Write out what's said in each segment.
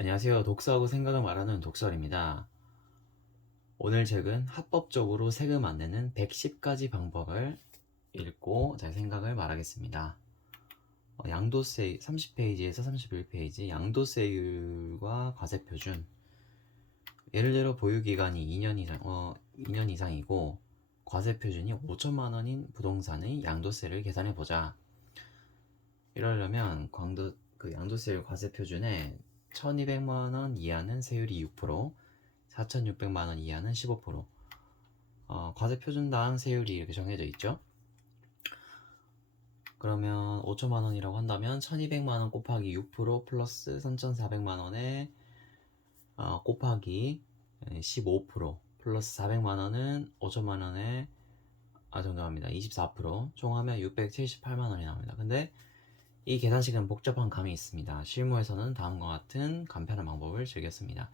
안녕하세요. 독서하고 생각을 말하는 독설입니다. 오늘 책은 합법적으로 세금 안 내는 110가지 방법을 읽고 제 생각을 말하겠습니다. 양도세 30페이지에서 31페이지 양도세율과 과세표준. 예를 들어 보유기간이 2년 이상이고 과세표준이 5천만 원인 부동산의 양도세를 계산해 보자. 이러려면 양도세율 과세표준에 1200만 원 이하는 세율이 6%, 4,600만 원 이하는 15%, 과세표준당 세율이 이렇게 정해져 있죠. 그러면 5천만 원이라고 한다면 1200만 원 곱하기 6% 플러스 3,400만 원에 곱하기 15% 플러스 400만 원은 5천만 원에 정정합니다. 24% 총하면 678만 원이 나옵니다. 근데 이 계산식은 복잡한 감이 있습니다. 실무에서는 다음과 같은 간편한 방법을 즐겼습니다.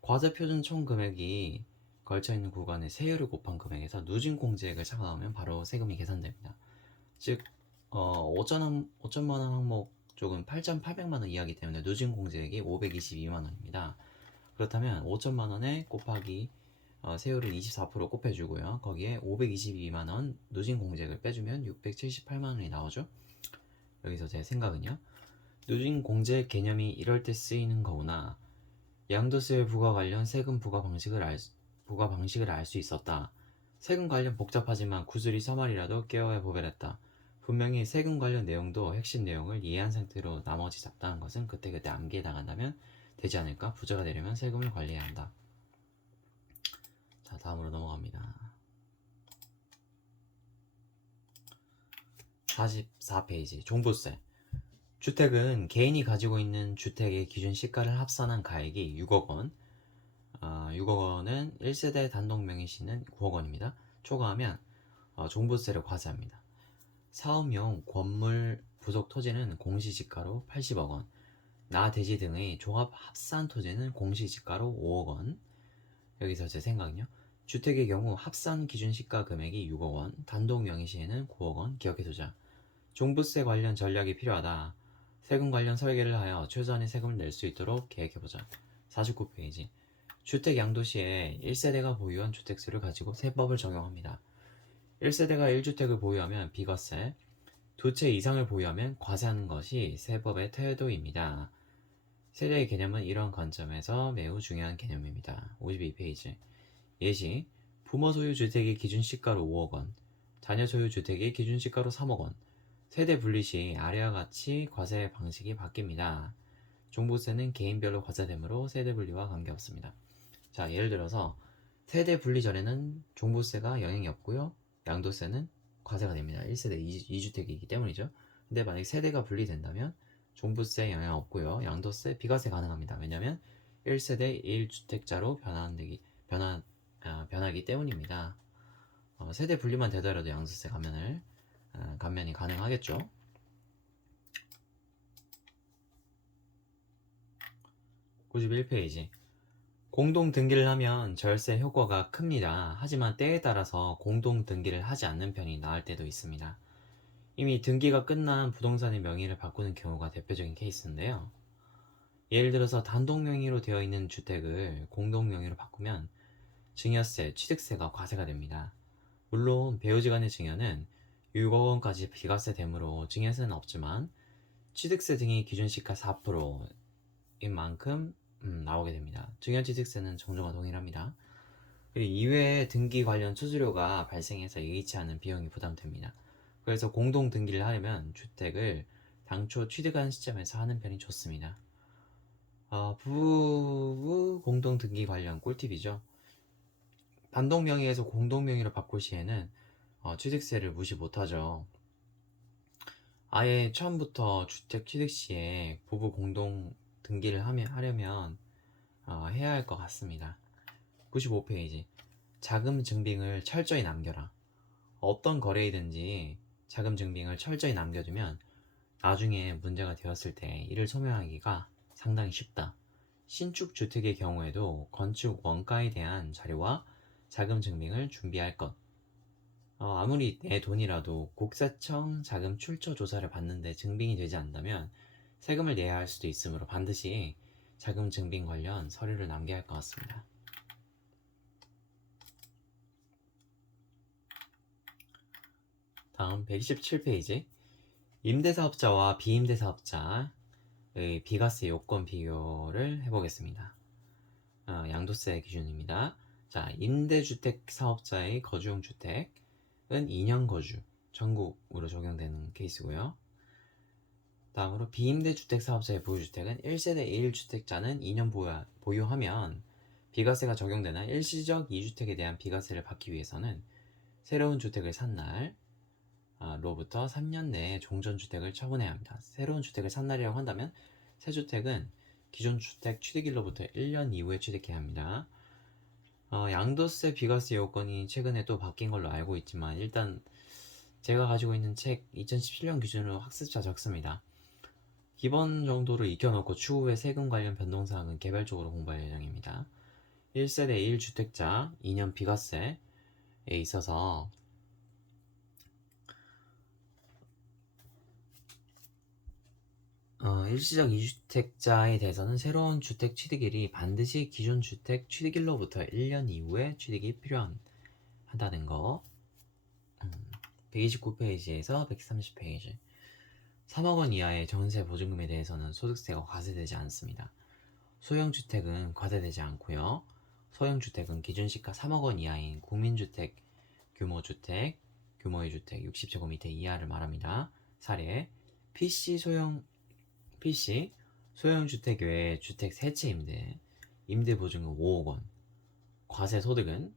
과세표준 총 금액이 걸쳐있는 구간에 세율을 곱한 금액에서 누진공제액을 착안하면 바로 세금이 계산됩니다. 즉 5천만 원 항목 쪽은 8,800만 원 이하이기 때문에 누진공제액이 522만 원입니다. 그렇다면 5천만 원에 곱하기 세율은 24% 곱해주고요. 거기에 522만 원 누진공제액을 빼주면 678만 원이 나오죠. 여기서 제 생각은요. 누진공제액 개념이 이럴 때 쓰이는 거구나. 양도세 부과 관련 세금 부과 방식을 알 수 있었다. 세금 관련 복잡하지만 구슬이 서말이라도 깨워야 보배랬다. 분명히 세금 관련 내용도 핵심 내용을 이해한 상태로 나머지 잡다한 것은 그때그때 암기해 나간다면 되지 않을까? 부자가 되려면 세금을 관리해야 한다. 자, 다음으로 넘어갑니다. 44페이지 종부세. 주택은 개인이 가지고 있는 주택의 기준 시가를 합산한 가액이 6억 원, 6억 원은 1세대 단독 명의시는 9억 원입니다. 초과하면 종부세를 과세합니다. 사업용 건물 부속 토지는 공시지가로 80억 원, 나, 대지 등의 종합 합산 토지는 공시지가로 5억 원. 여기서 제 생각은요. 주택의 경우 합산 기준 시가 금액이 6억 원, 단독 명의시에는 9억 원 기억해두자. 종부세 관련 전략이 필요하다. 세금 관련 설계를 하여 최소한의 세금을 낼 수 있도록 계획해보자. 49페이지. 주택 양도시에 1세대가 보유한 주택수를 가지고 세법을 적용합니다. 1세대가 1주택을 보유하면 비과세, 2채 이상을 보유하면 과세하는 것이 세법의 태도입니다. 세대의 개념은 이런 관점에서 매우 중요한 개념입니다. 52페이지. 예시, 부모 소유 주택의 기준 시가로 5억 원, 자녀 소유 주택의 기준 시가로 3억 원, 세대 분리 시 아래와 같이 과세 방식이 바뀝니다. 종부세는 개인별로 과세되므로 세대 분리와 관계없습니다. 자, 예를 들어서 세대 분리 전에는 종부세가 영향이 없고요. 양도세는 과세가 됩니다. 1세대 2주택이기 때문이죠. 근데 만약에 세대가 분리된다면 종부세 영향 없고요. 양도세 비과세 가능합니다. 왜냐하면 1세대 1주택자로 변하기 때문입니다. 세대 분리만 되더라도 양도세 감면이 가능하겠죠. 91페이지. 공동 등기를 하면 절세 효과가 큽니다. 하지만 때에 따라서 공동 등기를 하지 않는 편이 나을 때도 있습니다. 이미 등기가 끝난 부동산의 명의를 바꾸는 경우가 대표적인 케이스인데요. 예를 들어서 단독 명의로 되어 있는 주택을 공동 명의로 바꾸면 증여세, 취득세가 과세가 됩니다. 물론 배우지간의 증여는 6억 원까지 비과세 되므로 증여세는 없지만 취득세 등이 기준시가 4%인 만큼 나오게 됩니다. 증여취득세는 정부와 동일합니다. 그리고 이외에 등기 관련 수수료가 발생해서 예기치 않은 비용이 부담됩니다. 그래서 공동 등기를 하려면 주택을 당초 취득한 시점에서 하는 편이 좋습니다. 부부 공동 등기 관련 꿀팁이죠. 단독 명의에서 공동 명의로 바꿀 시에는 취득세를 무시 못하죠. 아예 처음부터 주택 취득 시에 부부 공동 등기를 하려면 해야 할 것 같습니다. 95페이지. 자금 증빙을 철저히 남겨라. 어떤 거래이든지 자금 증빙을 철저히 남겨두면 나중에 문제가 되었을 때 이를 소명하기가 상당히 쉽다. 신축 주택의 경우에도 건축 원가에 대한 자료와 자금 증빙을 준비할 것. 아무리 내 돈이라도 국세청 자금 출처 조사를 받는데 증빙이 되지 않는다면 세금을 내야 할 수도 있으므로 반드시 자금 증빙 관련 서류를 남겨야 할 것 같습니다. 다음 127페이지. 임대사업자와 비임대사업자의 비과세 요건 비교를 해보겠습니다. 양도세 기준입니다. 자, 임대주택 사업자의 거주용 주택은 2년 거주, 전국으로 적용되는 케이스고요. 다음으로 비임대주택 사업자의 보유주택은 1세대 1주택자는 2년 보유하면 비과세가 적용되는 일시적 2주택에 대한 비과세를 받기 위해서는 새로운 주택을 산 날로부터 3년 내에 종전주택을 처분해야 합니다. 새로운 주택을 산 날이라고 한다면 새 주택은 기존 주택 취득일로부터 1년 이후에 취득해야 합니다. 양도세 비과세 요건이 최근에 또 바뀐 걸로 알고 있지만 일단 제가 가지고 있는 책 2017년 기준으로 학습자 적습니다. 기본 정도로 익혀놓고 추후에 세금 관련 변동사항은 개별적으로 공부할 예정입니다. 1세대 1주택자 2년 비과세에 있어서 일시적 2주택자에 대해서는 새로운 주택 취득일이 반드시 기존 주택 취득일로부터 1년 이후에 취득이 필요하다는 거. 129페이지에서 130페이지. 3억 원 이하의 전세 보증금에 대해서는 소득세가 과세되지 않습니다. 소형주택은 과세되지 않고요. 소형주택은 기준시가 3억 원 이하인 국민주택 규모의 주택 60제곱미터 이하를 말합니다. 사례 PC 소형주택 외에 주택 세채 임대 보증금 5억 원, 과세 소득은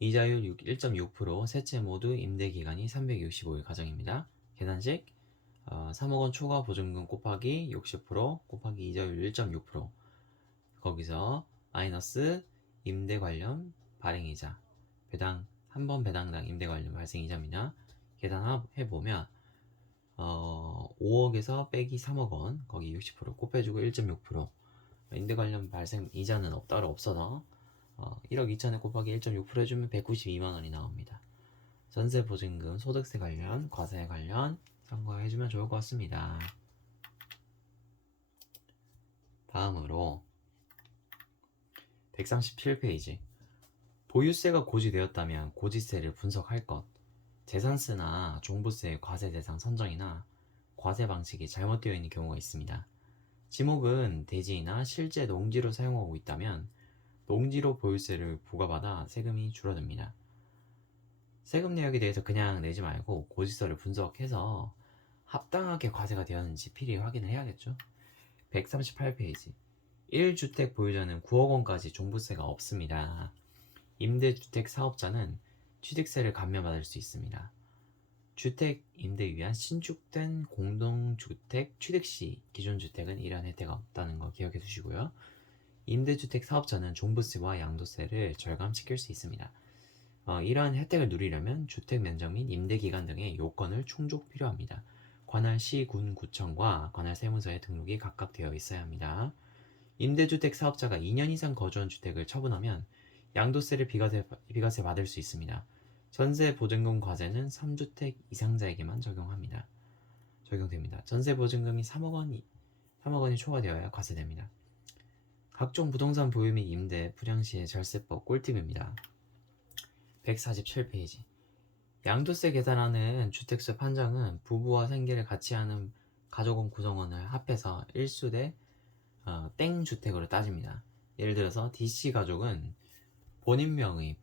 이자율 1.6%, 세채 모두 임대 기간이 365일 가정입니다. 계산식 3억 원 초과 보증금 곱하기 60% 곱하기 이자율 1.6%, 거기서 마이너스 임대 관련 발행이자 한 번 배당당 임대 관련 발생이자입니다. 계산해보면 5억에서 빼기 3억 원, 거기 60% 곱해주고 1.6%, 임대 관련 발생 이자는 따로 없어서 1억 2천에 곱하기 1.6% 해주면 192만 원이 나옵니다. 전세 보증금, 소득세 관련, 과세 관련 참고해주면 좋을 것 같습니다. 다음으로 137페이지. 보유세가 고지되었다면 고지세를 분석할 것. 재산세나 종부세 과세 대상 선정이나 과세 방식이 잘못되어 있는 경우가 있습니다. 지목은 대지나 실제 농지로 사용하고 있다면 농지로 보유세를 부과받아 세금이 줄어듭니다. 세금 내역에 대해서 그냥 내지 말고 고지서를 분석해서 합당하게 과세가 되었는지 필히 확인을 해야겠죠. 138페이지. 1주택 보유자는 9억 원까지 종부세가 없습니다. 임대주택 사업자는 취득세를 감면받을 수 있습니다. 주택 임대 위한 신축된 공동주택 취득 시 기존 주택은 이러한 혜택가 없다는 거 기억해 두시고요. 임대주택 사업자는 종부세와 양도세를 절감시킬 수 있습니다. 이러한 혜택을 누리려면 주택 면적 및 임대 기간 등의 요건을 충족 필요합니다. 관할 시, 군, 구청과 관할 세무서에 등록이 각각 되어 있어야 합니다. 임대주택 사업자가 2년 이상 거주한 주택을 처분하면 양도세를 비과세 받을 수 있습니다. 전세 보증금 과세는 3주택 이상자에게만 적용됩니다. 전세 보증금이 3억 원이 초과되어야 과세됩니다. 각종 부동산 보유 및 임대, 분양시의 절세법 꿀팁입니다. 147페이지. 양도세 계산하는 주택수 판정은 부부와 생계를 같이 하는 가족원 구성원을 합해서 일수대 땡 주택으로 따집니다. 예를 들어서 DC 가족은 부인 명의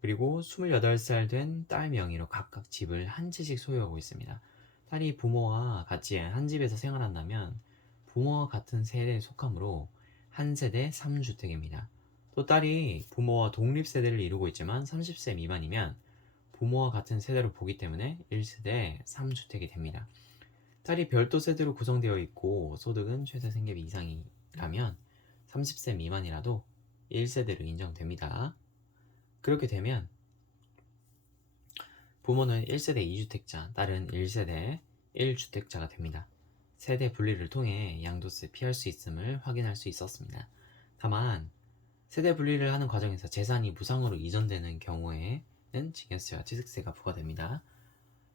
그리고 28살 된 딸 명의로 각각 집을 한 채씩 소유하고 있습니다. 딸이 부모와 같이 한 집에서 생활한다면 부모와 같은 세대에 속하므로 한 세대 3주택입니다. 또 딸이 부모와 독립세대를 이루고 있지만 30세 미만이면 부모와 같은 세대로 보기 때문에 1세대 3주택이 됩니다. 딸이 별도 세대로 구성되어 있고 소득은 최저 생계비 이상이라면 30세 미만이라도 1세대로 인정됩니다. 그렇게 되면 부모는 1세대 2주택자, 딸은 1세대 1주택자가 됩니다. 세대 분리를 통해 양도세 피할 수 있음을 확인할 수 있었습니다. 다만 세대 분리를 하는 과정에서 재산이 무상으로 이전되는 경우에는 증여세와 취득세가 부과됩니다.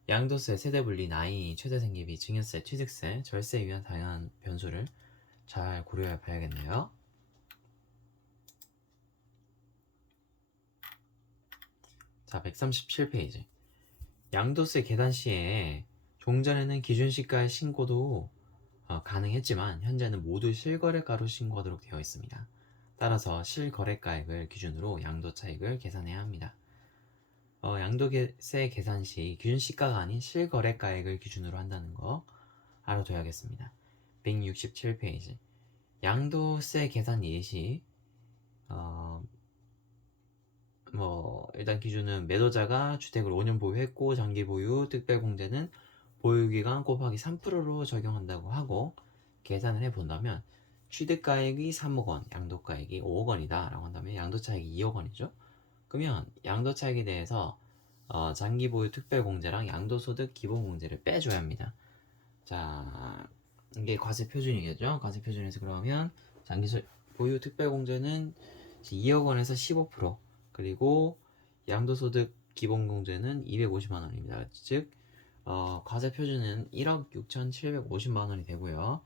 양도세, 세대 분리, 나이, 최저 생계비, 증여세, 취득세, 절세에 위한 다양한 변수를 잘 고려해 봐야겠네요. 자, 137페이지. 양도세 계산 시에 종전에는 기준시가의 신고도 가능했지만 현재는 모두 실거래가로 신고하도록 되어 있습니다. 따라서 실거래가액을 기준으로 양도차익을 계산해야 합니다. 양도세 계산 시 기준시가가 아닌 실거래가액을 기준으로 한다는 거 알아둬야겠습니다. 167페이지. 양도세 계산 예시 일단 기준은 매도자가 주택을 5년 보유했고 장기 보유, 특별 공제는 보유기간 곱하기 3%로 적용한다고 하고 계산을 해본다면 취득가액이 3억 원, 양도가액이 5억 원이다 라고 한다면 양도차익이 2억 원이죠. 그러면 양도차익에 대해서 장기 보유 특별 공제랑 양도소득 기본 공제를 빼줘야 합니다. 자, 이게 과세 표준이겠죠. 과세 표준에서 그러면 장기 보유 특별 공제는 2억 원에서 15%, 그리고 양도소득 기본공제는 250만 원입니다. 즉 과세 표준은 1억 6,750만 원이 되고요.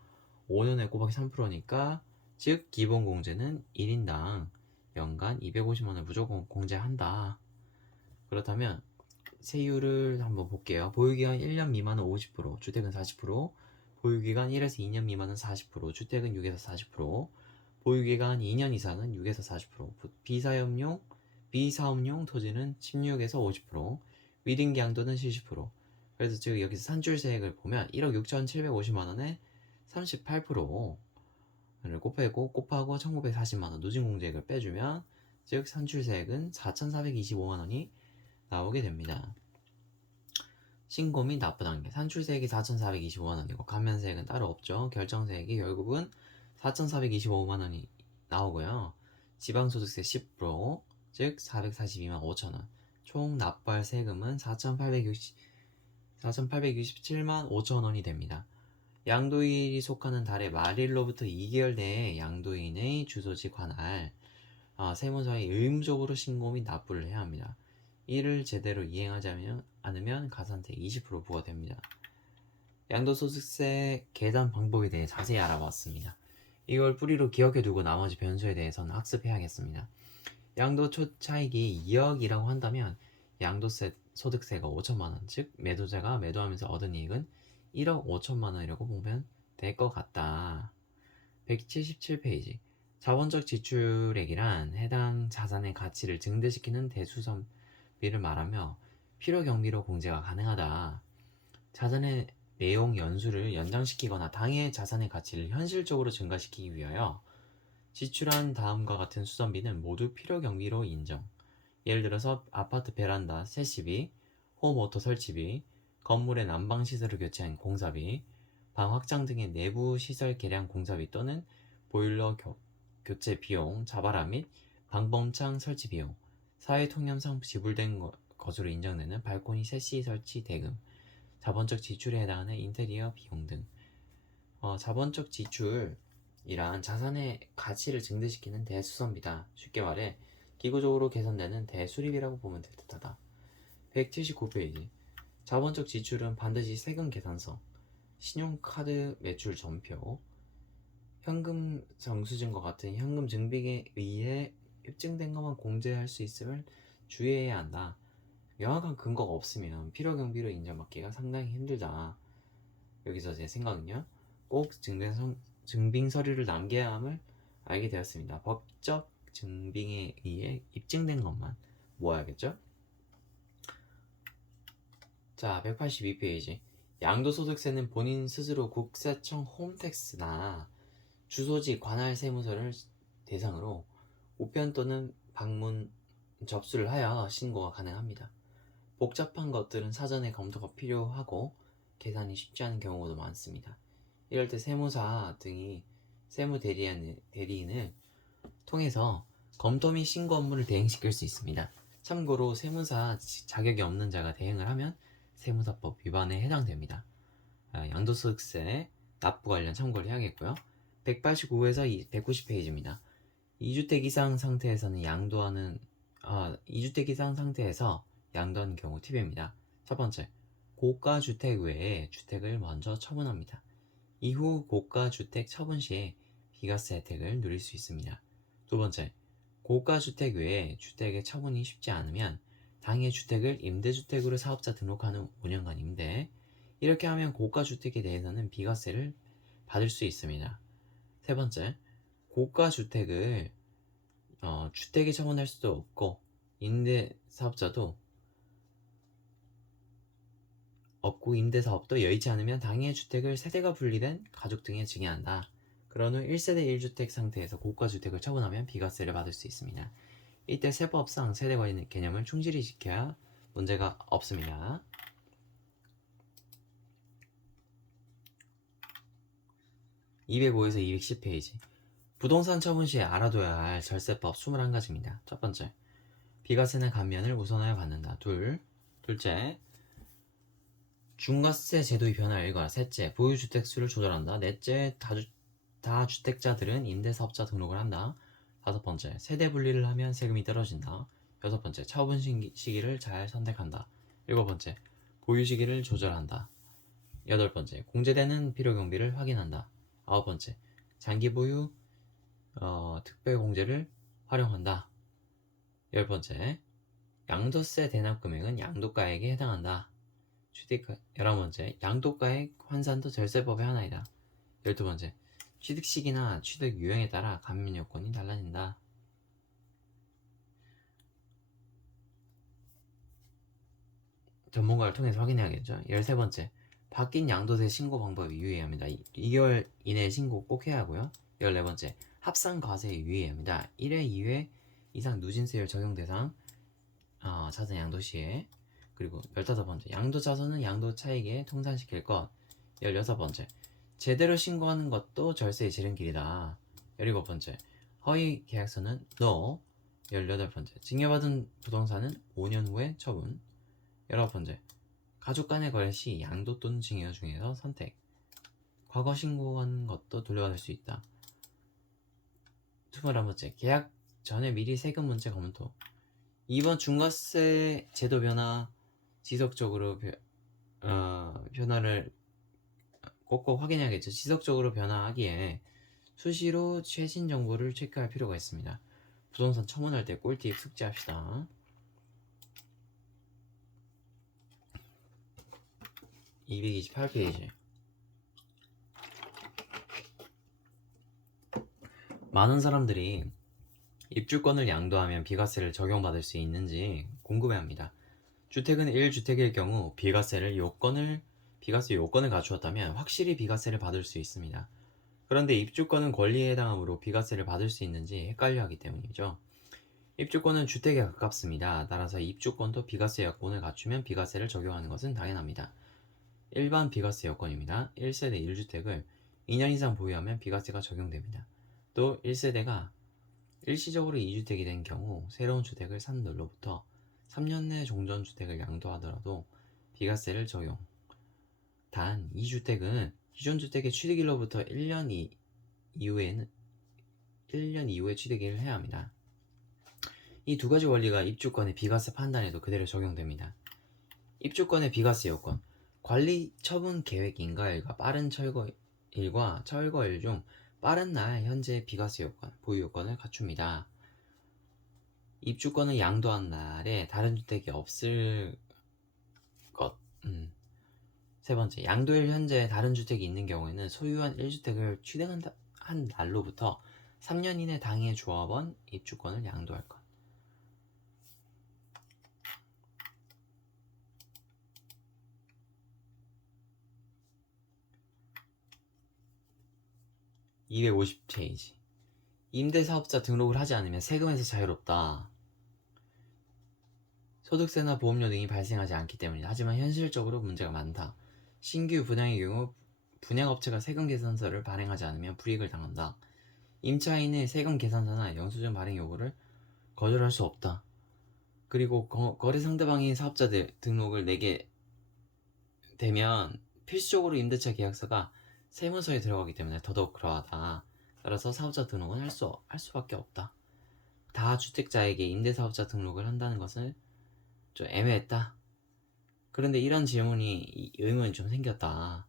5년에 곱하기 3%니까 즉 기본공제는 1인당 연간 250만 원을 무조건 공제한다. 그렇다면 세율을 한번 볼게요. 보유기간 1년 미만은 50%, 주택은 40%, 보유기간 1에서 2년 미만은 40%, 주택은 6에서 40%, 보유기간 2년 이상은 6에서 40%, 비사업용 토지는 16에서 50%, 위등기 양도는 70%. 그래서 즉 여기서 산출세액을 보면 1억 6,750만 원에 38%를 곱하고 1,940만 원 누진공제액을 빼주면 즉 산출세액은 4,425만 원이 나오게 됩니다. 신고 및 납부 단계. 산출세액이 4,425만 원이고 감면세액은 따로 없죠. 결정세액이 결국은 4,425만 원이 나오고요. 지방소득세 10%, 즉 442만 5천 원. 총 납부할 세금은 4,867만 5천 원이 됩니다. 양도일이 속하는 달의 말일로부터 2개월 내에 양도인의 주소지 관할 세무서에 의무적으로 신고 및 납부를 해야 합니다. 이를 제대로 이행하지 않으면 가산세 20% 부과됩니다. 양도소득세 계산 방법에 대해 자세히 알아봤습니다. 이걸 뿌리로 기억해두고 나머지 변수에 대해서는 학습해야겠습니다. 양도 차익이 2억이라고 한다면 양도소득세가 5천만원, 즉 매도자가 매도하면서 얻은 이익은 1억 5천만 원이라고 보면 될 것 같다. 177페이지. 자본적 지출액이란 해당 자산의 가치를 증대시키는 대수선비를 말하며 필요경비로 공제가 가능하다. 자산의 내용 연수를 연장시키거나 당해 자산의 가치를 현실적으로 증가시키기 위하여 지출한 다음과 같은 수선비는 모두 필요경비로 인정. 예를 들어서 아파트 베란다 세시비, 홈오토 설치비, 건물의 난방시설을 교체한 공사비, 방 확장 등의 내부 시설 개량 공사비 또는 보일러 교체 비용, 자바라 및 방범창 설치 비용, 사회통념상 지불된 것으로 인정되는 발코니 세시 설치 대금, 자본적 지출에 해당하는 인테리어 비용 등. 자본적 지출이란 자산의 가치를 증대시키는 대수선비다. 쉽게 말해 기구적으로 개선되는 대수립이라고 보면 될 듯하다. 179페이지. 자본적 지출은 반드시 세금 계산서, 신용카드 매출 전표, 현금 정수증과 같은 현금 증빙에 의해 입증된 것만 공제할 수 있음을 주의해야 한다. 명확한 근거가 없으면 필요경비로 인정받기가 상당히 힘들다. 여기서 제 생각은요, 꼭 증빙 서류를 남겨야 함을 알게 되었습니다. 법적 증빙에 의해 입증된 것만 모아야겠죠? 자, 182페이지. 양도소득세는 본인 스스로 국세청 홈택스나 주소지 관할 세무서를 대상으로 우편 또는 방문 접수를 하여 신고가 가능합니다. 복잡한 것들은 사전에 검토가 필요하고 계산이 쉽지 않은 경우도 많습니다. 이럴 때 세무사 등이 세무대리인을 통해서 검토 및 신고 업무를 대행시킬 수 있습니다. 참고로 세무사 자격이 없는 자가 대행을 하면 세무사법 위반에 해당됩니다. 양도소득세 납부 관련 참고를 해야겠고요. 189에서 190페이지입니다. 2주택 이상 상태에서는 2주택 이상 상태에서 양도하는 경우 팁입니다. 첫 번째, 고가 주택 외에 주택을 먼저 처분합니다. 이후 고가 주택 처분 시에 비과세 혜택을 누릴 수 있습니다. 두 번째, 고가주택 외에 주택의 처분이 쉽지 않으면 당해 주택을 임대주택으로 사업자 등록한 후 5년간 임대. 이렇게 하면 고가주택에 대해서는 비과세를 받을 수 있습니다. 세 번째, 고가주택을 주택에 처분할 수도 없고 임대사업자도 없고 임대사업도 여의치 않으면 당해 주택을 세대가 분리된 가족 등에 증여한다. 그런 후 1세대 1주택 상태에서 고가주택을 처분하면 비과세를 받을 수 있습니다. 이때 세법상 세대 관리 개념을 충실히 지켜야 문제가 없습니다. 205에서 210페이지. 부동산 처분 시에 알아둬야 할 절세법 21가지입니다. 첫 번째, 비과세는 감면을 우선하여 받는다. 둘째, 중과세 제도의 변화를 일과. 셋째, 보유주택 수를 조절한다. 넷째, 다주택자들은 임대사업자 등록을 한다. 다섯 번째, 세대 분리를 하면 세금이 떨어진다. 여섯 번째, 처분 시기를 잘 선택한다. 일곱 번째, 보유 시기를 조절한다. 여덟 번째, 공제되는 필요경비를 확인한다. 아홉 번째, 장기 보유 특별 공제를 활용한다. 열 번째, 양도세 대납 금액은 양도가액에 해당한다. 11번째, 양도가액 환산도 절세법의 하나이다. 12번째, 취득 시기나 취득 유형에 따라 감면 요건이 달라진다. 전문가를 통해서 확인해야겠죠. 13번째, 바뀐 양도세 신고 방법이 유의합니다. 2개월 이내 신고 꼭 해야 하고요. 14번째, 합산 과세에 유의합니다. 1회, 2회 이상 누진세율 적용 대상 자산 양도 시에. 그리고 15번째, 양도 자산은 양도 차익에 통산시킬 것. 16번째, 제대로 신고하는 것도 절세의 지름길이다. 17번째, 허위 계약서는 NO. 18번째, 증여받은 부동산은 5년 후에 처분. 19번째, 가족 간의 거래 시 양도 또는 증여 중에서 선택. 과거 신고한 것도 돌려받을 수 있다. 21번째, 계약 전에 미리 세금 문제 검토. 이번 중과세 제도 변화 지속적으로 변화를 꼭꼭 확인해야겠죠. 지속적으로 변화하기에 수시로 최신 정보를 체크할 필요가 있습니다. 부동산 처분할 때 꿀팁 숙지합시다. 228페이지. 많은 사람들이 입주권을 양도하면 비과세를 적용받을 수 있는지 궁금해합니다. 주택은 1주택일 경우 비과세 요건을 갖추었다면 확실히 비과세를 받을 수 있습니다. 그런데 입주권은 권리에 해당하므로 비과세를 받을 수 있는지 헷갈려하기 때문이죠. 입주권은 주택에 가깝습니다. 따라서 입주권도 비과세 여건을 갖추면 비과세를 적용하는 것은 당연합니다. 일반 비과세 여건입니다. 1세대 1주택을 2년 이상 보유하면 비과세가 적용됩니다. 또 1세대가 일시적으로 2주택이 된 경우 새로운 주택을 산 날로부터 3년 내 종전주택을 양도하더라도 비과세를 적용. 단 2주택은 기존 주택의 취득일로부터 1년 이후에 취득일을 해야 합니다. 이 두 가지 원리가 입주권의 비과세 판단에도 그대로 적용됩니다. 입주권의 비과세 요건, 관리 처분 계획 인가일과 빠른 철거일과 철거일 중 빠른 날 현재 비과세 요건, 보유 요건을 갖춥니다. 입주권을 양도한 날에 다른 주택이 없을 것. 세 번째, 양도일 현재 다른 주택이 있는 경우에는 소유한 1주택을 취득한 날로부터 3년 이내 당해 조합원 입주권을 양도할 것. 250페이지. 임대사업자 등록을 하지 않으면 세금에서 자유롭다. 소득세나 보험료 등이 발생하지 않기 때문이다. 하지만 현실적으로 문제가 많다. 신규 분양의 경우 분양업체가 세금 계산서를 발행하지 않으면 불이익을 당한다. 임차인의 세금 계산서나 영수증 발행 요구를 거절할 수 없다. 그리고 거래 상대방이 사업자 등록을 내게 되면 필수적으로 임대차 계약서가 세무서에 들어가기 때문에 더더욱 그러하다. 따라서 사업자 등록은 할 수밖에 없다. 다주택자에게 임대사업자 등록을 한다는 것은 좀 애매했다. 그런데 이런 의문이 좀 생겼다.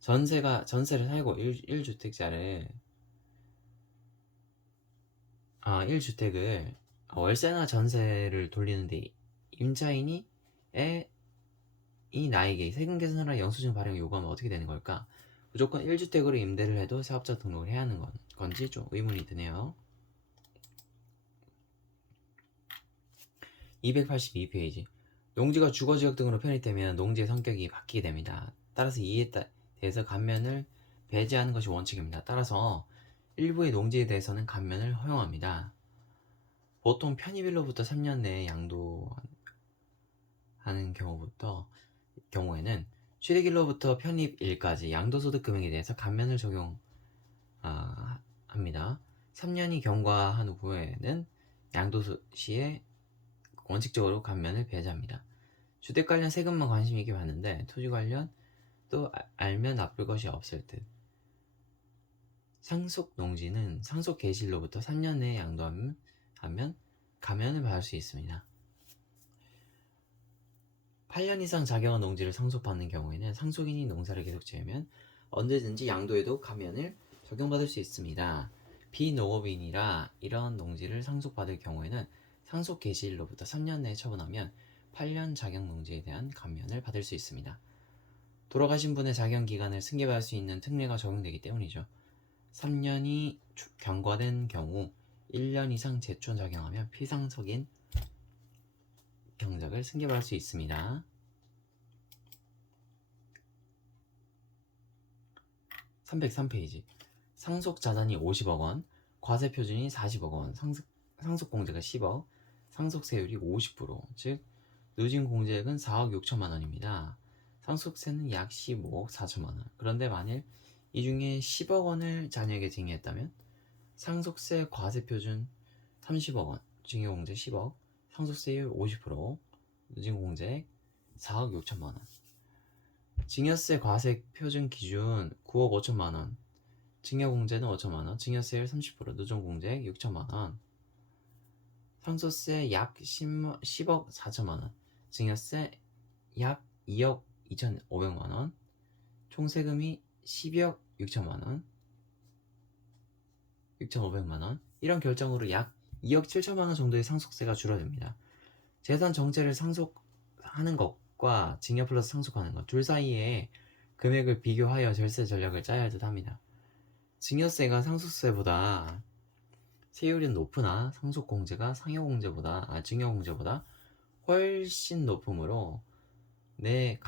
전세를 살고 1주택자를 1주택을 월세나 전세를 돌리는데 임차인이 이 나에게 세금 계산이나 영수증 발행 요구하면 어떻게 되는 걸까? 무조건 1주택으로 임대를 해도 사업자 등록을 해야 하는 건지 좀 의문이 드네요. 282페이지. 농지가 주거지역 등으로 편입되면 농지의 성격이 바뀌게 됩니다. 따라서 이에 대해서 감면을 배제하는 것이 원칙입니다. 따라서 일부의 농지에 대해서는 감면을 허용합니다. 보통 편입일로부터 3년 내에 양도하는 경우에는 취득일로부터 편입일까지 양도소득 금액에 대해서 감면을 적용합니다. 3년이 경과한 후에는 양도 시에 원칙적으로 감면을 배제합니다. 주택 관련 세금만 관심 있게 봤는데 토지 관련 또 알면 나쁠 것이 없을 듯. 상속 농지는 상속 개시일로부터 3년 내에 양도하면 감면을 받을 수 있습니다. 8년 이상 작용한 농지를 상속받는 경우에는 상속인이 농사를 계속 지으면 언제든지 양도에도 감면을 적용받을 수 있습니다. 비농업인이라 이런 농지를 상속받을 경우에는 상속 개시일로부터 3년 내에 처분하면 8년 작용 농지에 대한 감면을 받을 수 있습니다. 돌아가신 분의 작용 기간을 승계받을 수 있는 특례가 적용되기 때문이죠. 3년이 경과된 경우 1년 이상 제초 작용하면 피상속인 경작을 승계받을 수 있습니다. 303페이지. 상속 자산이 50억 원, 과세 표준이 40억 원, 상속 공제가 10억, 상속세율이 50%, 즉 누진 공제액은 4억 6천만 원입니다. 상속세는 약 15억 4천만 원. 그런데 만일 이 중에 10억 원을 자녀에게 증여했다면 상속세 과세 표준 30억 원, 증여 공제 10억, 상속세율 50%, 누진 공제액 4억 6천만 원. 증여세 과세 표준 기준 9억 5천만 원, 증여 공제는 5천만 원, 증여세율 30%, 누진 공제액 6천만 원. 상속세 약 10억 4천만 원, 증여세 약 2억 2,500만 원, 총 세금이 12억 6천만 원, 6,500만 원. 이런 결정으로 약 2억 7천만 원 정도의 상속세가 줄어듭니다. 재산 전체를 상속하는 것과 증여 플러스 상속하는 것 둘 사이에 금액을 비교하여 절세 전략을 짜야 할 듯합니다. 증여세가 상속세보다 세율이 높으나 상속공제가 증여공제보다 훨씬 높으므로 내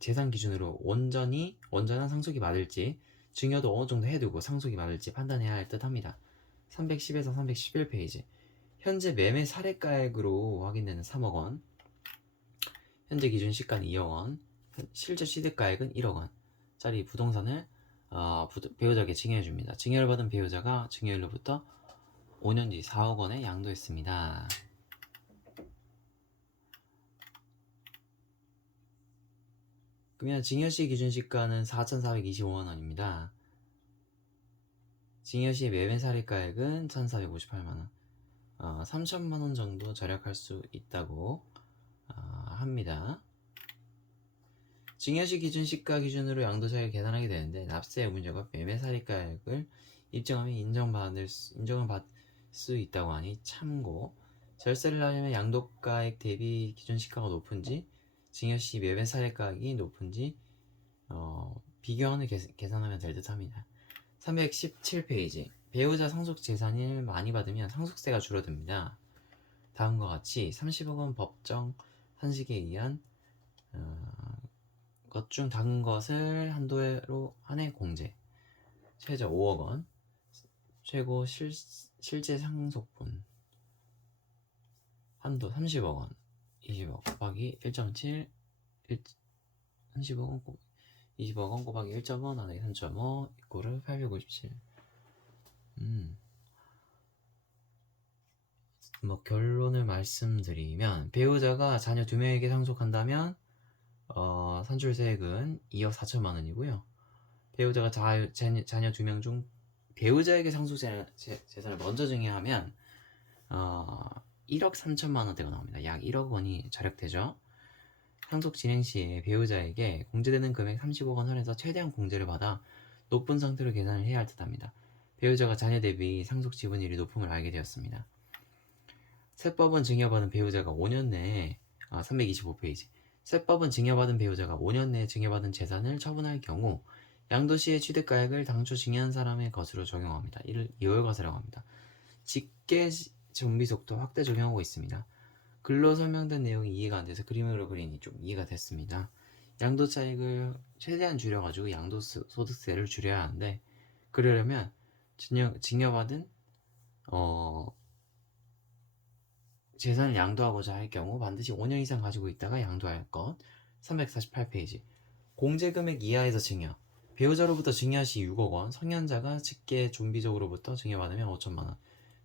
재산 기준으로 온전한 상속이 맞을지 증여도 어느 정도 해두고 상속이 맞을지 판단해야 할 듯합니다. 310에서 311페이지. 현재 매매 사례가액으로 확인되는 3억 원, 현재 기준 시가는 2억 원, 실제 취득가액은 1억 원짜리 부동산을 배우자에게 증여해줍니다. 증여를 받은 배우자가 증여일로부터 5년 뒤 4억 원에 양도했습니다. 그러면 증여시 기준 시가는 4,425만 원입니다. 증여시 매매 사례가액은 1,458만 원, 3천만 원 정도 절약할 수 있다고 합니다. 증여시 기준 시가 기준으로 양도세를 계산하게 되는데 납세 의무자가 매매 사례가액을 입증하면 인정을 받을 수 있다고 하니 참고. 절세를 하려면 양도가액 대비 기준 시가가 높은지 증여시 매매 사례가액이 높은지 비교하는 계산하면 될 듯합니다. 317페이지. 배우자 상속 재산을 많이 받으면 상속세가 줄어듭니다. 다음과 같이 30억 원 법정 한식에 의한 것 중 작은 것을 한도로 한해 공제, 최저 5억 원, 최고 실제 상속분 한도 30억 원, 20억 곱하기 1.7, 30억 원 20억 원 곱하기 1.5 나누기 3.5 이꼴을 857. 결론을 말씀드리면 배우자가 자녀 2명에게 상속한다면 산출세액은 2억 4천만 원이고요. 배우자가 자녀 2명 중 배우자에게 상속재산을 먼저 증여하면 1억 3천만 원대가 나옵니다. 약 1억 원이 절약되죠. 상속 진행 시에 배우자에게 공제되는 금액 30억 원 선에서 최대한 공제를 받아 높은 상태로 계산을 해야 할 듯합니다. 배우자가 자녀 대비 상속 지분율이 높음을 알게 되었습니다. 세법은 증여받은 배우자가 5년 내에 325페이지. 세법은 증여받은 배우자가 5년 내에 증여받은 재산을 처분할 경우 양도시의 취득가액을 당초 증여한 사람의 것으로 적용합니다. 이를 이월과세라고 합니다. 직계 정비속도 확대 적용하고 있습니다. 글로 설명된 내용이 이해가 안 돼서 그림으로 그리니 좀 이해가 됐습니다. 양도 차익을 최대한 줄여가지고 양도소득세를 줄여야 하는데, 그러려면 증여받은 재산을 양도하고자 할 경우 반드시 5년 이상 가지고 있다가 양도할 것. 348페이지. 공제금액 이하에서 증여. 배우자로부터 증여 시 6억 원, 성년자가 직계 좀비족으로부터 증여받으면 5천만 원,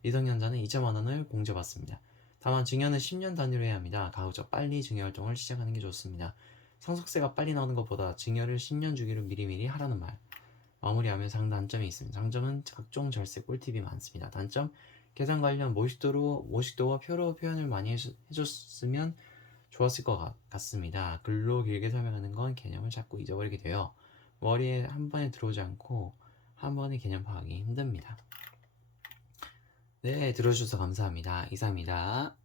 미성년자는 2천만 원을 공제받습니다. 다만 증여는 10년 단위로 해야 합니다. 가급적 빨리 증여 활동을 시작하는 게 좋습니다. 상속세가 빨리 나오는 것보다 증여를 10년 주기로 미리미리 하라는 말. 마무리하면 장단점이 있습니다. 장점은 각종 절세 꿀팁이 많습니다. 단점, 계산 관련 모식도와 표로 표현을 많이 해줬으면 좋았을 것 같습니다. 글로 길게 설명하는 건 개념을 자꾸 잊어버리게 돼요. 머리에 한 번에 들어오지 않고 한 번에 개념 파악이 힘듭니다. 네, 들어주셔서 감사합니다. 이상입니다.